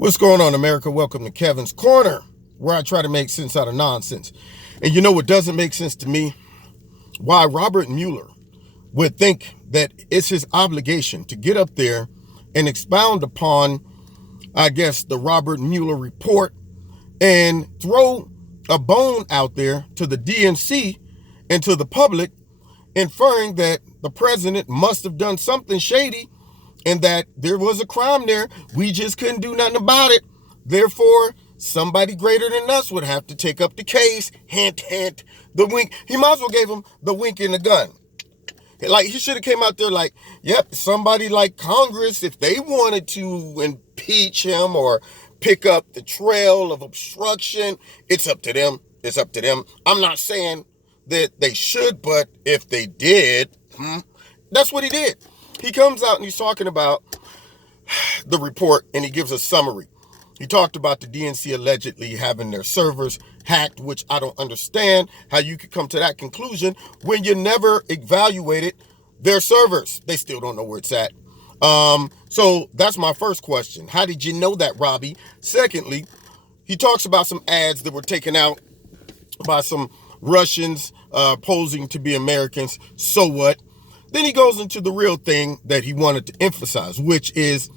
What's going on, America? Welcome to Kevin's Corner, where I try to make sense out of nonsense. And you know what doesn't make sense to me? Why Robert Mueller would think that it's his obligation to get up there and expound upon, I guess, the Robert Mueller report and throw a bone out there to the DNC and to the public, inferring that the president must have done something shady and that there was a crime there. We just couldn't do nothing about it. Therefore, somebody greater than us would have to take up the case. Hint, hint, the wink. He might as well gave him the wink and the gun. Like, he should have came out there like, yep, somebody like Congress, if they wanted to impeach him or pick up the trail of obstruction, it's up to them. It's up to them. I'm not saying that they should, but if they did, that's what he did. He comes out and he's talking about the report and he gives a summary. He talked about the DNC allegedly having their servers hacked, which I don't understand how you could come to that conclusion when you never evaluated their servers. They still don't know where it's at. So that's my first question. How did you know that, Robbie? Secondly, he talks about some ads that were taken out by some Russians posing to be Americans. So what? Then he goes into the real thing that he wanted to emphasize, which is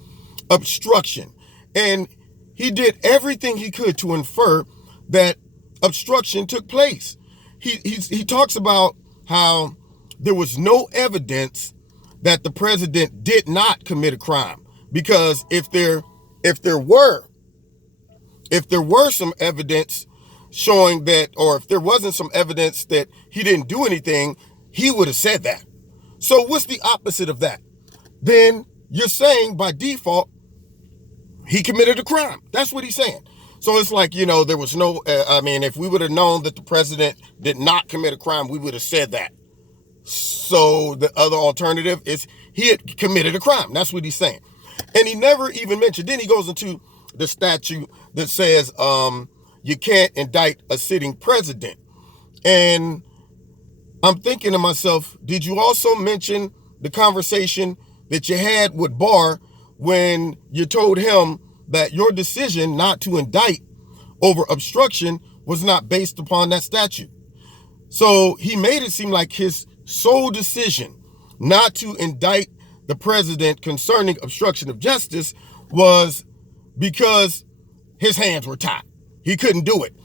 obstruction. And he did everything he could to infer that obstruction took place. He talks about how there was no evidence that the president did not commit a crime, because if there were some evidence showing that, or if there wasn't some evidence that he didn't do anything, he would have said that. So what's the opposite of that? Then you're saying by default, he committed a crime. That's what he's saying. So it's like, there was no, if we would have known that the president did not commit a crime, we would have said that. So the other alternative is he had committed a crime. That's what he's saying. And he never even mentioned, then he goes into the statute that says you can't indict a sitting president. And I'm thinking to myself, did you also mention the conversation that you had with Barr when you told him that your decision not to indict over obstruction was not based upon that statute? So he made it seem like his sole decision not to indict the president concerning obstruction of justice was because his hands were tied. He couldn't do it.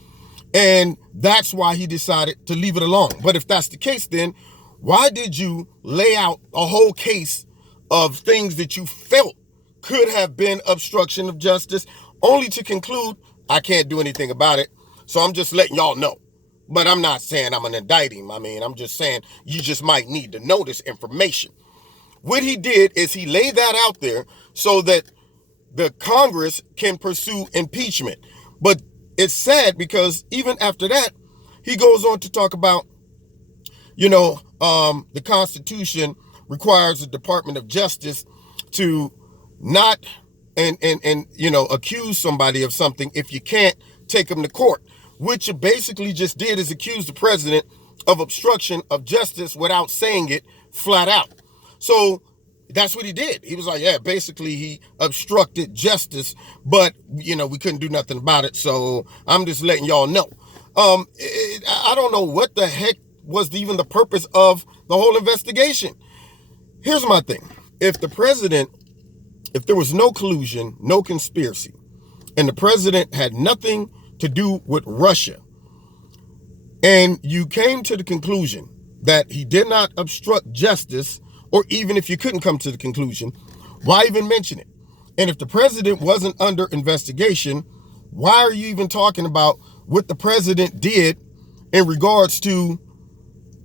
And that's why he decided to leave it alone. But if that's the case, then why did you lay out a whole case of things that you felt could have been obstruction of justice, only to conclude, I can't do anything about it, so I'm just letting y'all know. But I'm not saying I'm going to indict him. I'm just saying you just might need to know this information. What he did is he laid that out there so that the Congress can pursue impeachment. But it's sad because even after that, he goes on to talk about, the Constitution requires the Department of Justice to not accuse somebody of something if you can't take them to court. What you basically just did is accuse the president of obstruction of justice without saying it flat out. So that's what he did. He was like, yeah, basically he obstructed justice, but, we couldn't do nothing about it. So I'm just letting y'all know. I don't know what the heck was even the purpose of the whole investigation. Here's my thing. If there was no collusion, no conspiracy, and the president had nothing to do with Russia, and you came to the conclusion that he did not obstruct justice, or even if you couldn't come to the conclusion, why even mention it? And if the president wasn't under investigation, why are you even talking about what the president did in regards to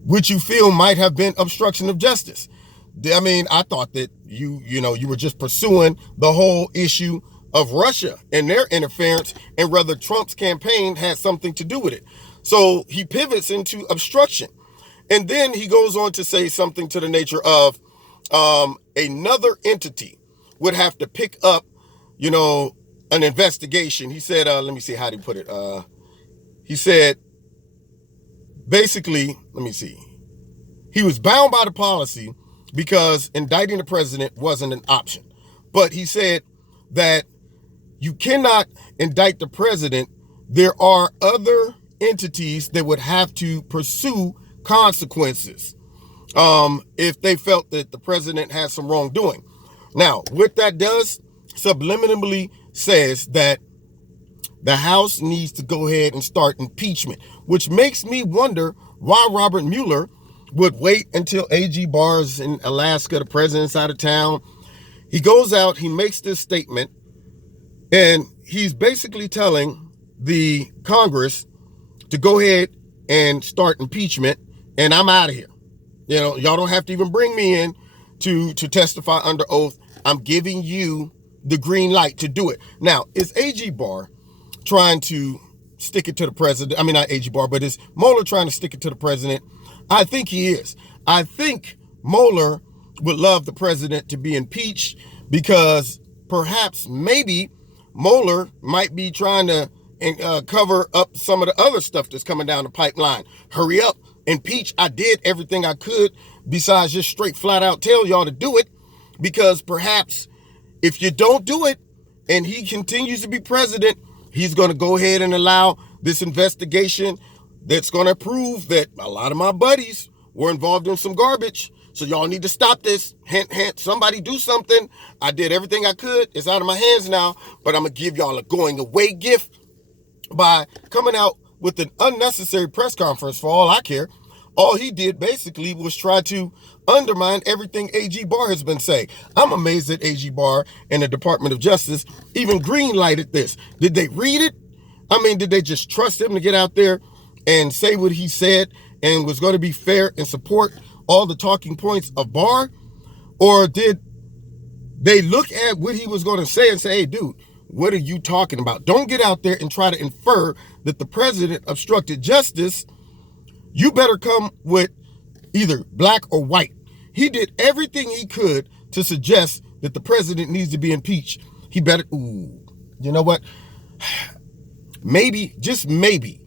what you feel might have been obstruction of justice? I thought that you were just pursuing the whole issue of Russia and their interference and whether Trump's campaign had something to do with it. So he pivots into obstruction. And then he goes on to say something to the nature of another entity would have to pick up, an investigation. He said, let me see how he put it. He said, basically, he was bound by the policy because indicting the president wasn't an option. But he said that you cannot indict the president. There are other entities that would have to pursue consequences if they felt that the president had some wrongdoing. Now, what that does subliminally says that the House needs to go ahead and start impeachment, which makes me wonder why Robert Mueller would wait until AG Barr's in Alaska, the president's out of town. He goes out, he makes this statement, and he's basically telling the Congress to go ahead and start impeachment, and I'm out of here. You know, y'all don't have to even bring me in to testify under oath. I'm giving you the green light to do it. Now, is AG Barr trying to stick it to the president? I mean, not AG Barr, but is Mueller trying to stick it to the president? I think he is. I think Mueller would love the president to be impeached because perhaps maybe Mueller might be trying to cover up some of the other stuff that's coming down the pipeline. Hurry up, impeach. I did everything I could besides just straight flat out tell y'all to do it, because perhaps if you don't do it and he continues to be president, he's going to go ahead and allow this investigation that's going to prove that a lot of my buddies were involved in some garbage. So y'all need to stop this. Hint, hint, somebody do something. I did everything I could. It's out of my hands now, but I'm going to give y'all a going away gift by coming out with an unnecessary press conference for all I care. All he did basically was try to undermine everything AG Barr has been saying. I'm amazed that AG Barr and the Department of Justice even green-lighted this. Did they read it? I mean, did they just trust him to get out there and say what he said and was going to be fair and support all the talking points of Barr? Or did they look at what he was going to say and say, hey, dude, what are you talking about? Don't get out there and try to infer that the president obstructed justice. You better come with either black or white. He did everything he could to suggest that the president needs to be impeached. He better, you know what? Maybe, just maybe,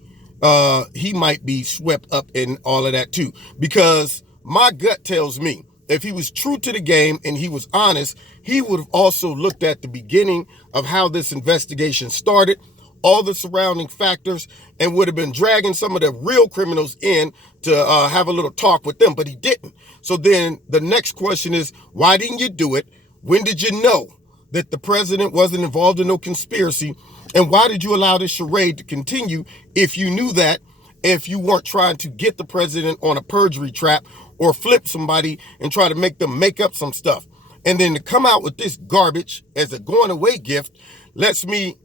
he might be swept up in all of that too. Because my gut tells me if he was true to the game and he was honest, he would have also looked at the beginning of how this investigation started, all the surrounding factors, and would have been dragging some of the real criminals in to have a little talk with them, but he didn't. So then the next question is, why didn't you do it? When did you know that the president wasn't involved in no conspiracy? And why did you allow this charade to continue if you knew that, if you weren't trying to get the president on a perjury trap or flip somebody and try to make them make up some stuff? And then to come out with this garbage as a going away gift makes me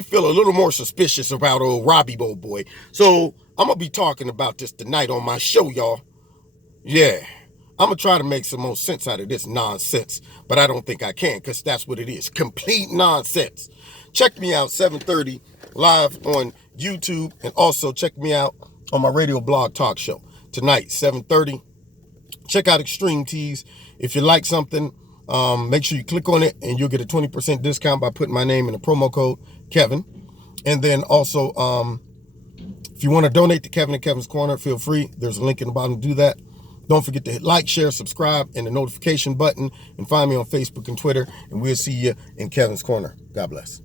feel a little more suspicious about old Robbie boy. So I'm going to be talking about this tonight on my show, y'all. Yeah, I'm going to try to make some more sense out of this nonsense, but I don't think I can, because that's what it is. Complete nonsense. Check me out 7:30 live on YouTube, and also check me out on my radio blog talk show tonight, 7:30. Check out Extreme Tees. If you like something, make sure you click on it and you'll get a 20% discount by putting my name in the promo code Kevin. And then also, if you want to donate to Kevin and Kevin's Corner, feel free. There's a link in the bottom to do that. Don't forget to hit like, share, subscribe, and the notification button, and find me on Facebook and Twitter, and we'll see you in Kevin's Corner. God bless.